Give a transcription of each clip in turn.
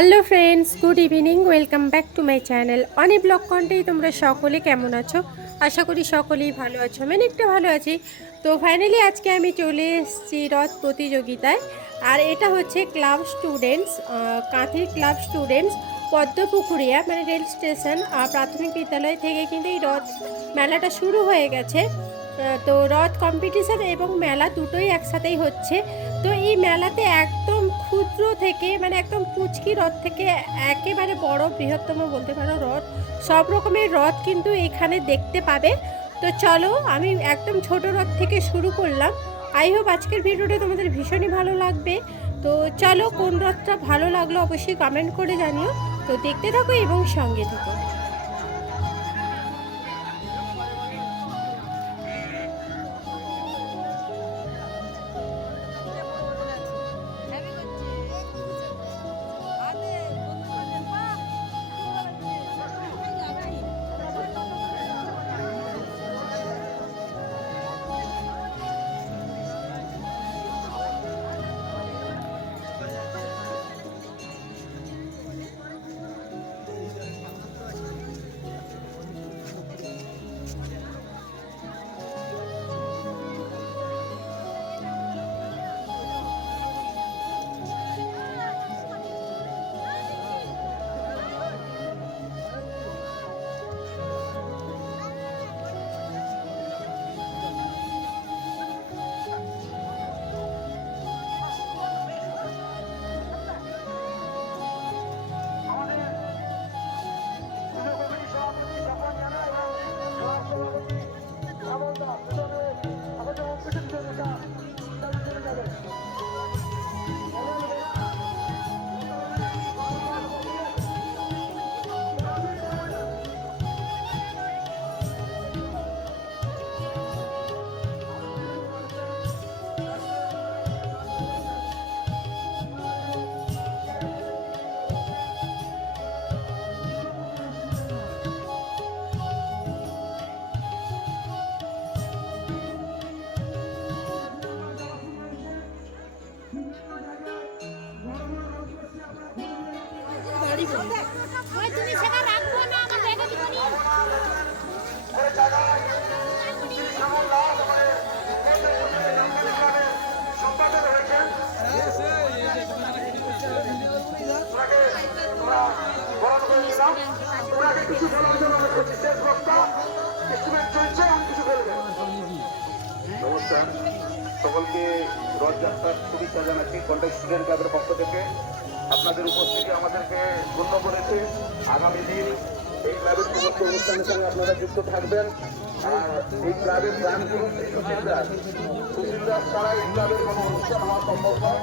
Hello friends, good evening, welcome back to my channel. অনেক blog কন্টেই তোমরা সকলে কেমন আছো? আশা করি সকলেই ভালো আছো। আমি অনেকটা ভালো আছি। তো ফাইনালি আজকে আমি চলে এসেছি রথ প্রতিযোগিতায়। আর এটা হচ্ছে ক্লাব স্টুডেন্টস কাঁথির ক্লাব স্টুডেন্টস, পদ্মপুকুরিয়া মানে রেল স্টেশন আর প্রাথমিক বিদ্যালয় থেকে কিন্তু এই রথ মেলাটা শুরু হয়ে গেছে। তো রথ কম্পিটিশন এবং মেলা দুটোই একসাথেই হচ্ছে। তো এই মেলাতে একদম ক্ষুদ্র থেকে মানে একদম পুচকি রথ থেকে একেবারে বড়, বৃহত্তম বলতে পারো রথ, সব রকমের রথ কিন্তু এখানে দেখতে পাবে। তো চলো, আমি একদম ছোট রথ থেকে শুরু করলাম। আই হোপ আজকের ভিডিওটা তোমাদের ভীষণই ভালো লাগবে। তো চলো, কোন রথটা ভালো লাগল অবশ্যই কমেন্ট করে জানিও। তো দেখতে থাকো এবং সঙ্গে থাকো। ওই তুমি সেটা রাখব না, আমার ব্যাগে দিবনি নমস্কার। সকলকে রথযাত্রার শুভেচ্ছা জানাচ্ছি কন্টেক্ট স্টুডেন্ট ক্লাবের পক্ষ থেকে। আপনাদের উপস্থিতি আমাদেরকে গণ্য করেছে। আগামী দিন এই ক্লাবের সমস্ত অনুষ্ঠানের সঙ্গে আপনারা যুক্ত থাকবেন। আর এই ক্লাবের প্রাণ করুন সুশীল দাস সুশীল দাস ছাড়া এই ক্লাবের কোনো অনুষ্ঠান হওয়া সম্ভব নয়।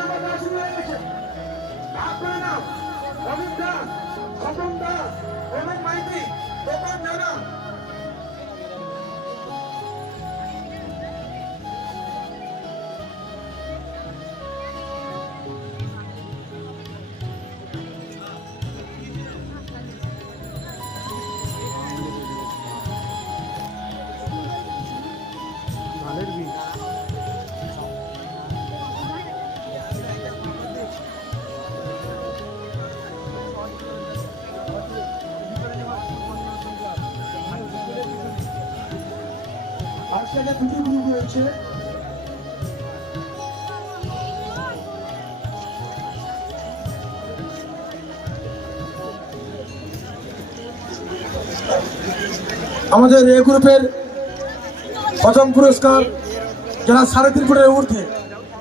নাম্বার দেওয়া শুরু হয়ে গেছে আপনার নাম অমিত দাস স্বপন দাস অমিত মাইতি দোকান জানা আজকে দুটি গ্রুপ রয়েছে আমাদের এ গ্রুপের প্রথম পুরস্কার যারা সাড়ে তিন ফুটের ঊর্ধ্বে।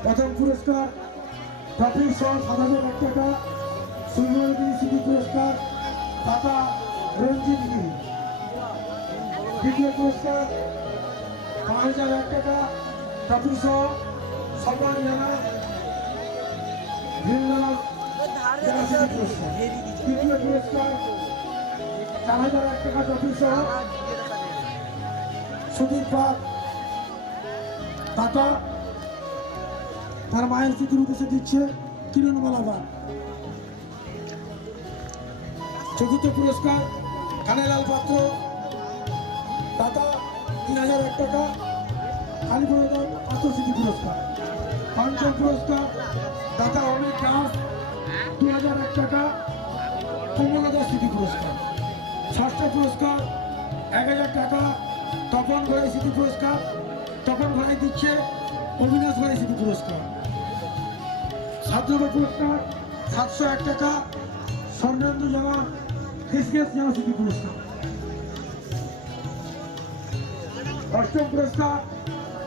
প্রথম পুরস্কার ট্রফি সহ টাকা পুরস্কার টাকা রঞ্জিত দ্বিতীয় পুরস্কার হাজার পুরস্কার চার হাজার পাক টাকা তার মায়ের স্মৃতির উদ্দেশ্যে দিচ্ছে কিরণমালা বাগ চতুর্থ পুরস্কার কানেলাল পাত্র টাকা তিন হাজার এক টাকা কালীপুর আত্মস্মৃতি পুরস্কার। পঞ্চম পুরস্কার, দাতা অমিত দাস দু হাজার এক টাকা কমলদা স্মৃতি পুরস্কার। ষষ্ঠ পুরস্কার, এক হাজার টাকা তপন ঘরাই স্মৃতি পুরস্কার। তপন ঘরাই দিচ্ছে অবিনাশ ঘরাই স্মৃতি পুরস্কার। সাত পুরস্কার, সাতশো এক টাকা স্বর্ণেন্দু জামা খ্রিস্টেস জামা স্মৃতি পুরস্কার। অষ্টম পুরস্কার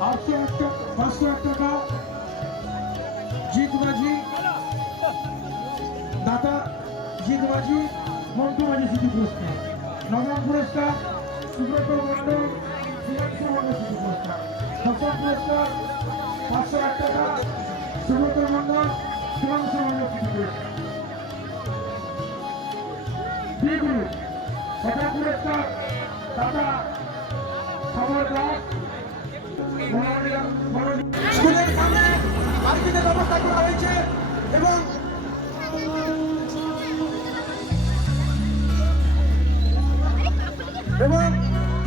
আটশো এক টাকা পাঁচশো এক টাকা জিত মাঝি দাতা জিত মাঝি মন্টু মাঝি স্মৃতি পুরস্কার নবম পুরস্কার সুব্রত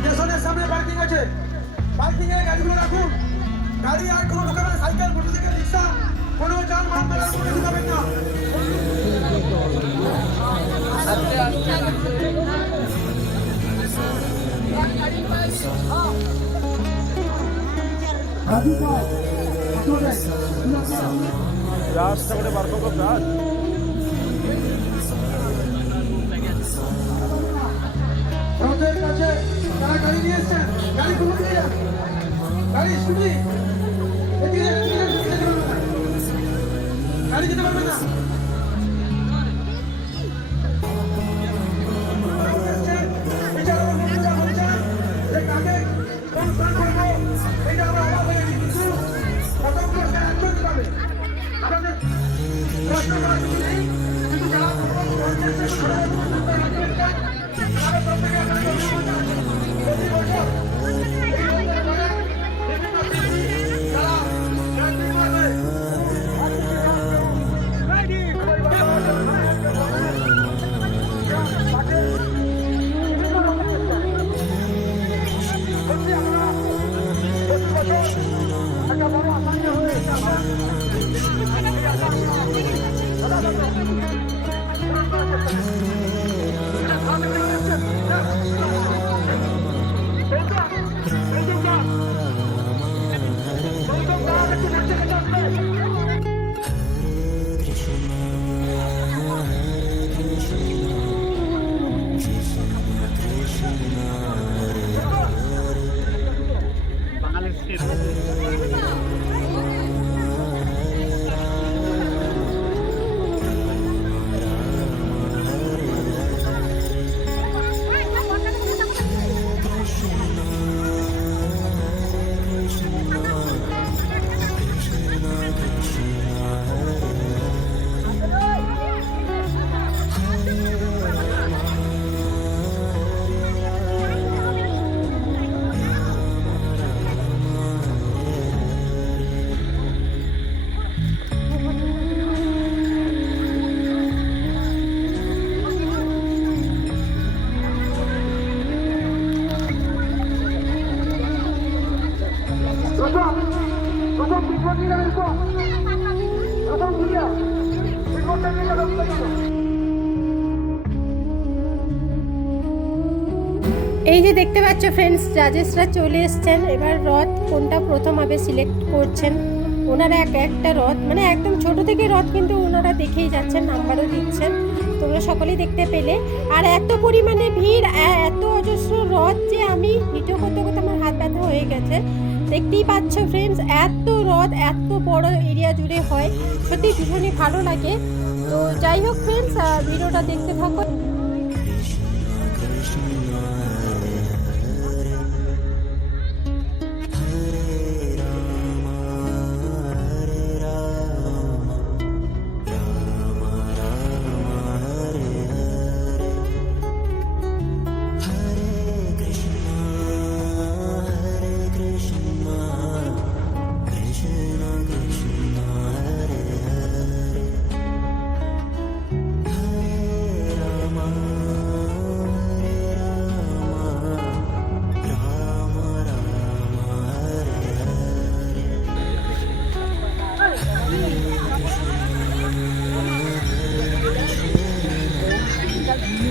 স্টেশনের সামনে পার্কিং আছে। পার্কিং এ গাড়িগুলো রাখুন। গাড়ি আর কোনো ঢোকাবে না, সাইকেল, মোটরসাইকেল, রিক্সা, কোনো যানবাহন বেলার কোনো ঢুকাবেন না। রাস্তা করে বার করব কাজ তারা গাড়ি নিয়ে এসছেন গাড়ি গুলো দিয়ে যান গাড়ি স্কুটি গাড়ি যেতে পারবে না এই যে দেখতে পাচ্ছ ফ্রেন্ডস জাজেসরা চলে এসছেন। এবার রথ কোনটা প্রথম হবে সিলেক্ট করছেন। ওনারা এক একটা রথ মানে একদম ছোট থেকে রথ কিন্তু ওনারা দেখেই যাচ্ছেন নাম্বারও দিচ্ছেন। তোমরা সকলেই দেখতে পেলে। আর এত পরিমাণে ভিড় এত অজস্র রথ যে আমি ভিডিও করতে করতে আমার হাত ব্যথা হয়ে গেছে। দেখতেই পাচ্ছ ফ্রেন্ডস এত রথ, এত বড় এরিয়া জুড়ে হয়। সত্যি ভীষণই ভালো লাগে। তো যাই হোক ফ্রেন্ডস ভিডিওটা দেখতে থাকো।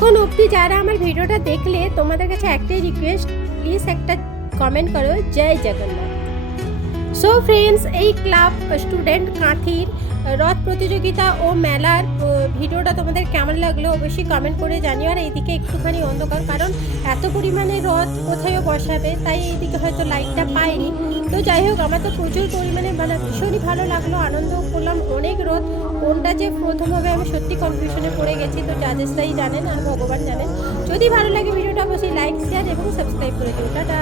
এতক্ষণ অবধি যারা আমার ভিডিওটা দেখলে, তোমাদের কাছে একটাই রিকোয়েস্ট প্লিজ একটা কমেন্ট করো, জয় জগন্নাথ। সো ফ্রেন্ডস এই ক্লাব স্টুডেন্ট কাঁথির রথ প্রতিযোগিতা ও মেলার ভিডিওটা তোমাদের কেমন লাগল অবশ্যই কমেন্ট করে জানিও, আর এইদিকে একটুখানি অন্ধকার, কারণ এত পরিমাণে রথ কোথায়ও বসাবে, তাই এইদিকে হয়তো লাইটটা পাইনি। তো যাই হোক, আমার তো প্রচুর পরিমাণে মানে ভীষণই ভালো লাগল, আনন্দ করলাম, অনেক রোদ। কোনটা যে প্রথম হবে আমি সত্যি কনফিউশনে পড়ে গেছি, তো জাজেসরাই জানেন আর ভগবান জানেন। যদি ভালো লাগে ভিডিওটা, অবশ্যই লাইক শেয়ার এবং সাবস্ক্রাইব করে দিও। টাটা!